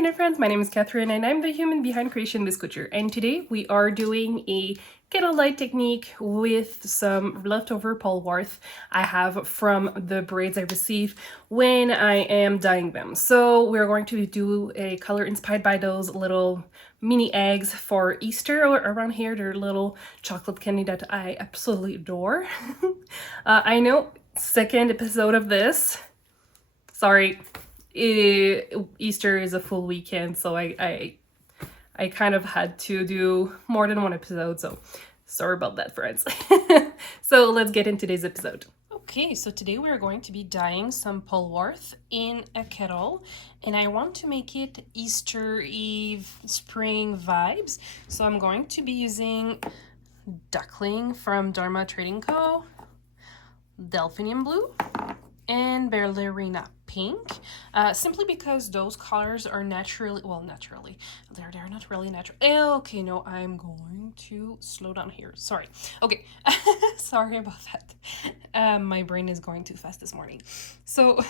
internet friends, my name is Catherine and I'm the human behind Creation Biscuiture, and today we are doing a kettle light technique with some leftover Polwarth I have from the braids I receive when I am dyeing them. So we're going to do a color inspired by those little mini eggs for Easter around here. They're little chocolate candy that I absolutely adore. I know, second episode of this. Sorry. Easter is a full weekend, so I kind of had to do more than one episode, so sorry about that, friends. So let's get into today's episode. Okay, so today we're going to be dyeing some Polwarth in a kettle, and I want to make it Easter Eve spring vibes. So I'm going to be using Duckling from Dharma Trading Co., Delphinium Blue, and Ballerina Pink, simply because those colors are naturally, they're not really natural. Okay, no, I'm going to slow down here. Sorry. Okay, sorry about that. My brain is going too fast this morning. So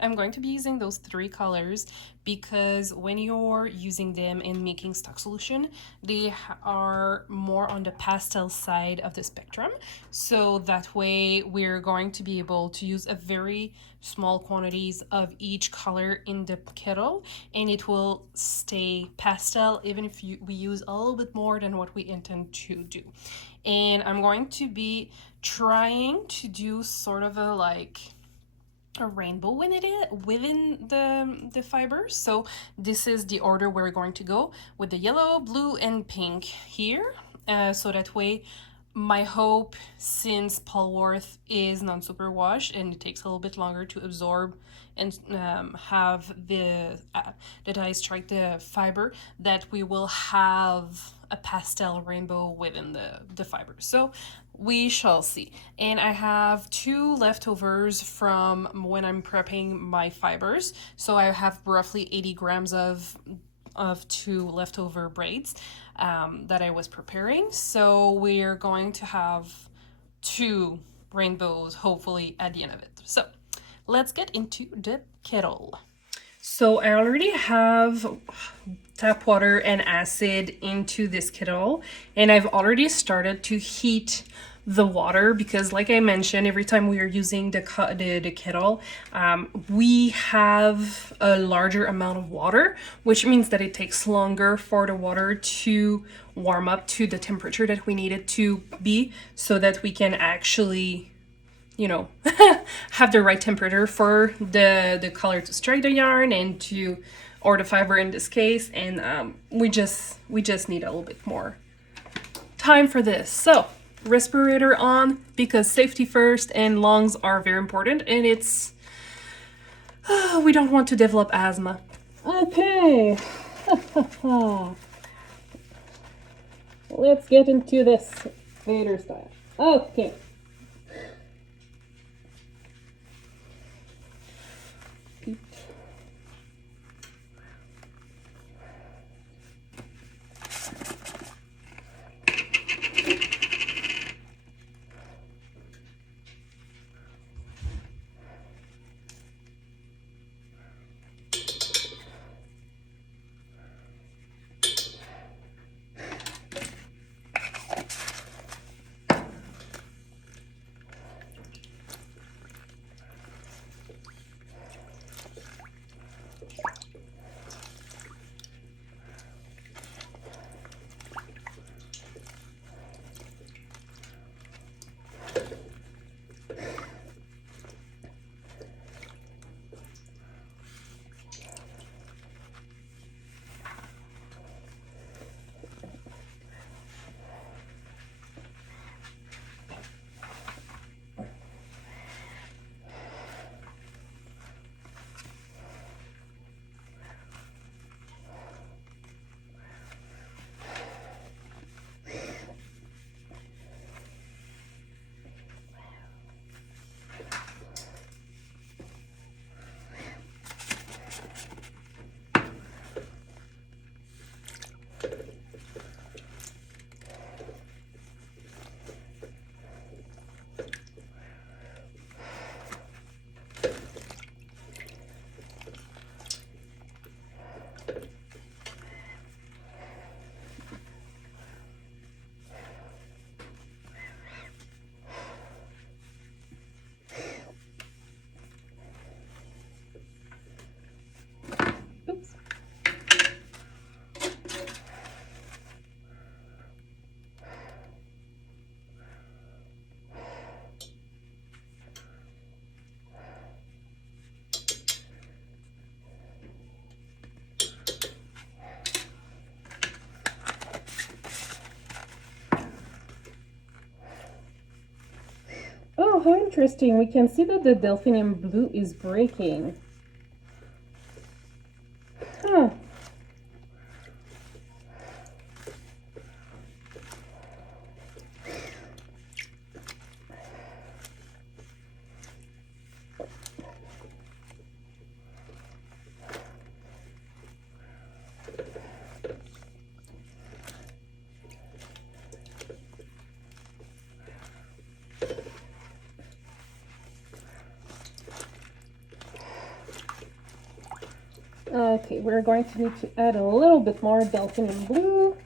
I'm going to be using those three colors because when you're using them in making stock solution, they are more on the pastel side of the spectrum. So that way we're going to be able to use a very small quantities of each color in the kettle, and it will stay pastel even if we use a little bit more than what we intend to do. And I'm going to be trying to do sort of a rainbow within the fibers. So this is the order we're going to go with the yellow, blue, and pink here. So that way, my hope, since Polwarth is non-superwash and it takes a little bit longer to absorb and have the dye strike the fiber, that we will have a pastel rainbow within the fiber. So we shall see. And I have two leftovers from when I'm prepping my fibers. So I have roughly 80 grams of two leftover braids that I was preparing. So we're going to have two rainbows hopefully at the end of it. So let's get into the kettle. So I already have tap water and acid into this kettle, and I've already started to heat the water because, like I mentioned, every time we are using the kettle, we have a larger amount of water, which means that it takes longer for the water to warm up to the temperature that we need it to be, so that we can actually, you know, have the right temperature for the color to strike the yarn and to, or the fiber in this case, and we just need a little bit more time for this. So respirator on, because safety first and lungs are very important, and it's we don't want to develop asthma. Okay. Let's get into this Vader style. Okay. Oh, how interesting. We can see that the delphinium blue is breaking. Huh. Okay, we're going to need to add a little bit more delphinium blue.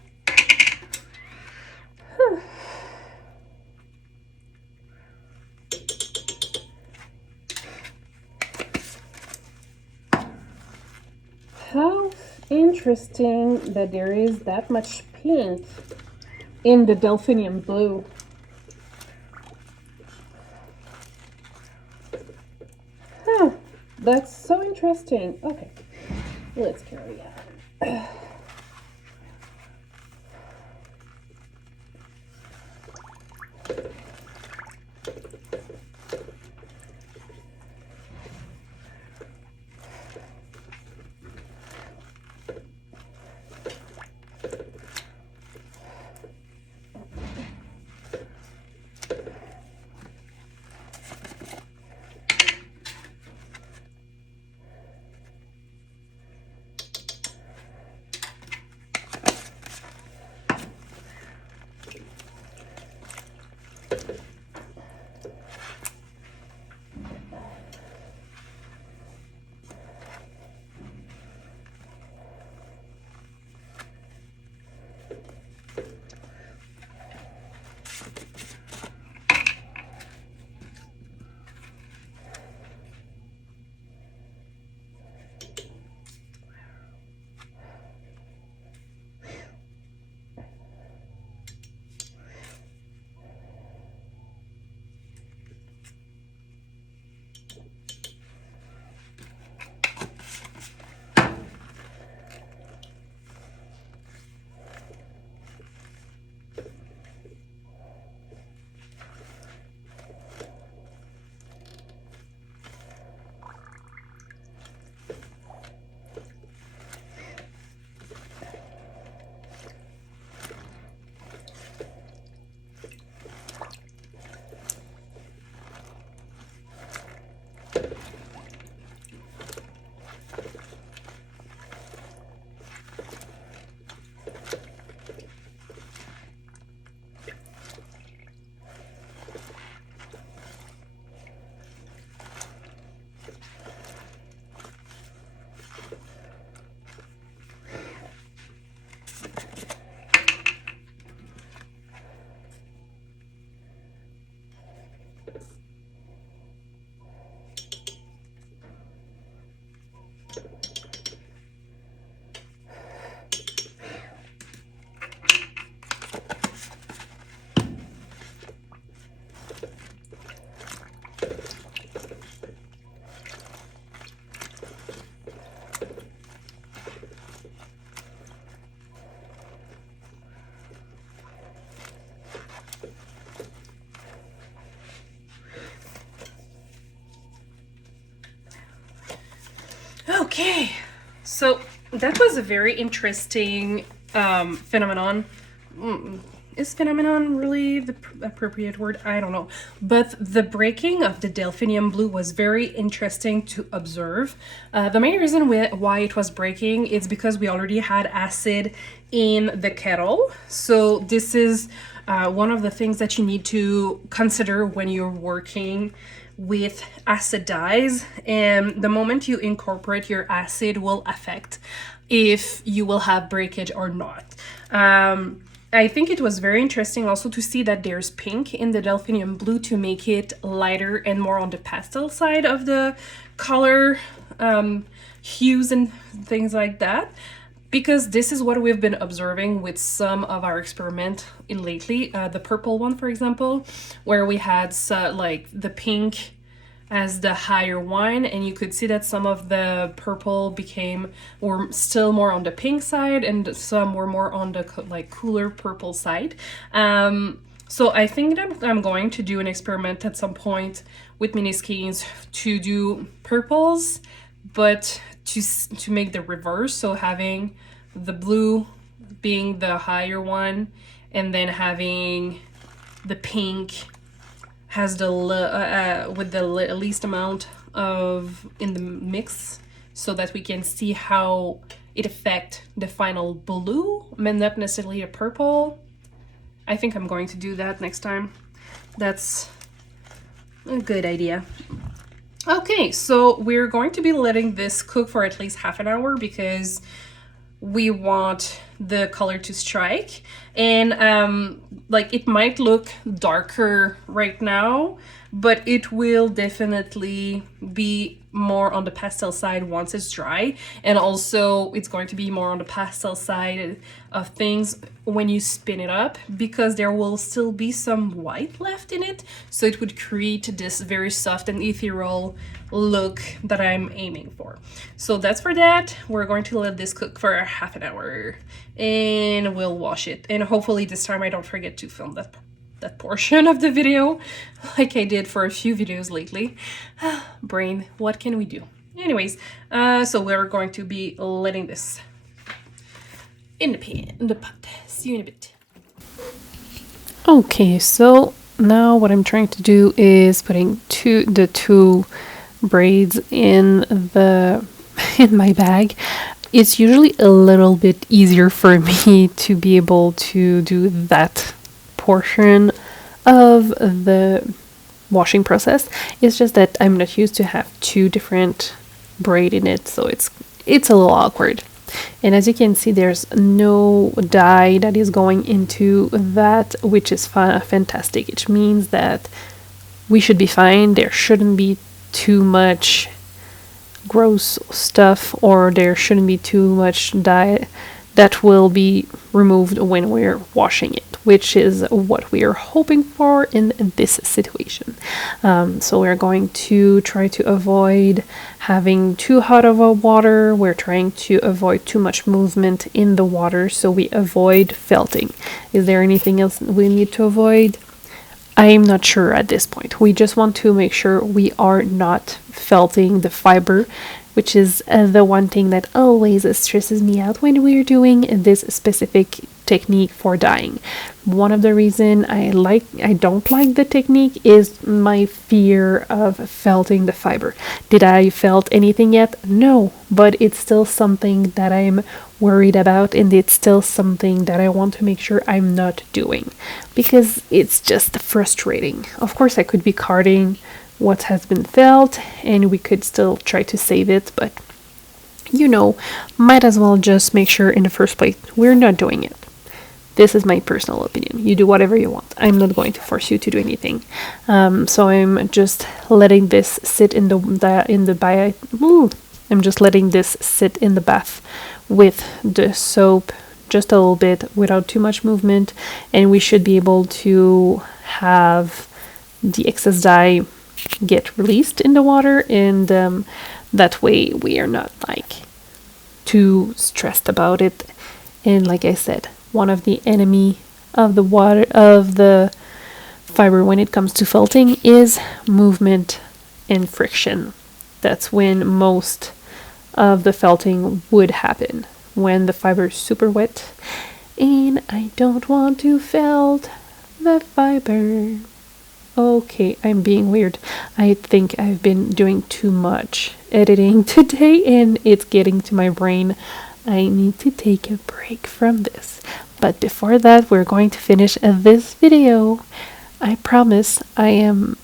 How interesting that there is that much pink in the delphinium blue. Huh, that's so interesting. Okay, let's carry on. Okay, so that was a very interesting phenomenon. Is phenomenon really the appropriate word? I don't know. But the breaking of the delphinium blue was very interesting to observe. The main reason why it was breaking is because we already had acid in the kettle. So this is one of the things that you need to consider when you're working with acid dyes, and the moment you incorporate your acid will affect if you will have breakage or not. I think it was very interesting also to see that there's pink in the delphinium blue to make it lighter and more on the pastel side of the color hues and things like that, because this is what we've been observing with some of our experiment in lately. The purple one, for example, where we had like the pink as the higher one, and you could see that some of the purple were still more on the pink side and some were more on the like cooler purple side. So I think that I'm going to do an experiment at some point with mini skeins to do purples, but to make the reverse. So having the blue being the higher one, and then having the pink has the with the least amount of in the mix, so that we can see how it affects the final blue, but not necessarily a purple. I think I'm going to do that next time. That's a good idea. Okay, so we're going to be letting this cook for at least half an hour because we want the color to strike. And like, it might look darker right now, but it will definitely be more on the pastel side once it's dry, and also it's going to be more on the pastel side of things when you spin it up, because there will still be some white left in it, so it would create this very soft and ethereal look that I'm aiming for. So that's for that. We're going to let this cook for half an hour and we'll wash it, and hopefully this time I don't forget to film that portion of the video like I did for a few videos lately. Brain, what can we do? Anyways, so we're going to be letting this in the pan, in the pot. See you in a bit. Okay, so now what I'm trying to do is putting the two braids in the in my bag. It's usually a little bit easier for me to be able to do that portion of the washing process. It's just that I'm not used to have two different braid in it, so it's a little awkward. And as you can see, there's no dye that is going into that, which is fantastic. It means that we should be fine. There shouldn't be too much gross stuff, or there shouldn't be too much dye that will be removed when we're washing it, which is what we are hoping for in this situation. So we're going to try to avoid having too hot of a water. We're trying to avoid too much movement in the water, so we avoid felting. Is there anything else we need to avoid? I'm not sure at this point. We just want to make sure we are not felting the fiber, which is the one thing that always stresses me out when we're doing this specific technique for dyeing. One of the reasons I don't like the technique is my fear of felting the fiber. Did I felt anything yet? No, but it's still something that I'm worried about, and it's still something that I want to make sure I'm not doing, because it's just frustrating. Of course, I could be carding what has been felt and we could still try to save it, but might as well just make sure in the first place we're not doing it. This is my personal opinion. You do whatever you want. I'm not going to force you to do anything. So I'm just letting this sit in I'm just letting this sit in the bath with the soap just a little bit without too much movement, and we should be able to have the excess dye get released in the water, and that way we are not too stressed about it. And like I said, one of the enemy of the fiber when it comes to felting is movement and friction. That's when most of the felting would happen, when the fiber is super wet, and I don't want to felt the fiber. Okay, I'm being weird. I think I've been doing too much editing today, and it's getting to my brain. I need to take a break from this. But before that, we're going to finish this video. I promise I am...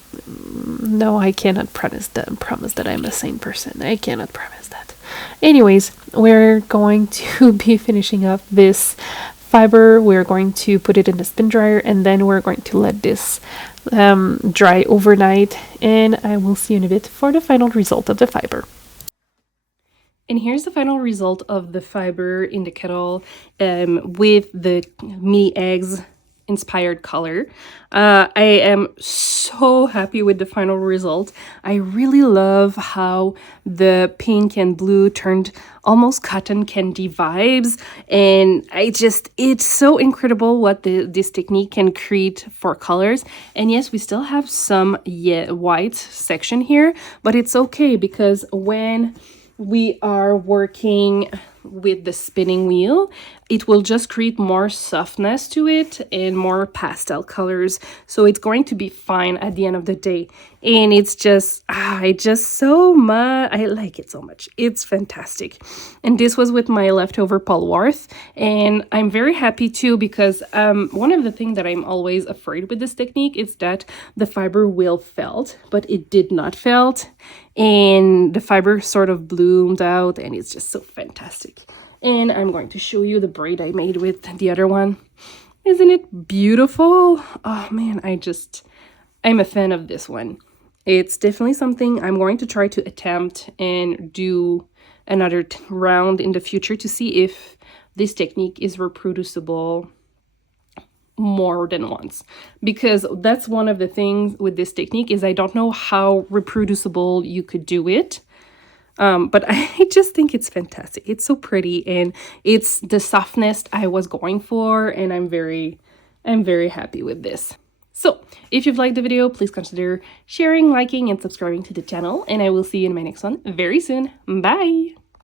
No, I cannot promise that I'm a sane person. I cannot promise that. Anyways, we're going to be finishing up this fiber. We're going to put it in the spin dryer, and then we're going to let this dry overnight, and I will see you in a bit for the final result of the fiber. And here's the final result of the fiber in the kettle with the mini eggs inspired color. I am so happy with the final result. I really love how the pink and blue turned almost cotton candy vibes, and it's so incredible what this technique can create for colors. And yes, we still have some white section here, but it's okay because when we are working with the spinning wheel, it will just create more softness to it and more pastel colors, so it's going to be fine at the end of the day. And it's just I like it so much. It's fantastic. And this was with my leftover Polwarth, and I'm very happy too because one of the things that I'm always afraid with this technique is that the fiber will felt, but it did not felt, and the fiber sort of bloomed out, and it's just so fantastic. And I'm going to show you the braid I made with the other one. Isn't it beautiful? Oh man, I'm a fan of this one. It's definitely something I'm going to try to attempt and do another round in the future to see if this technique is reproducible more than once, because that's one of the things with this technique is I don't know how reproducible you could do it. But I just think it's fantastic. It's so pretty, and it's the softness I was going for, and I'm very happy with this. So if you've liked the video, please consider sharing, liking, and subscribing to the channel, and I will see you in my next one very soon. Bye!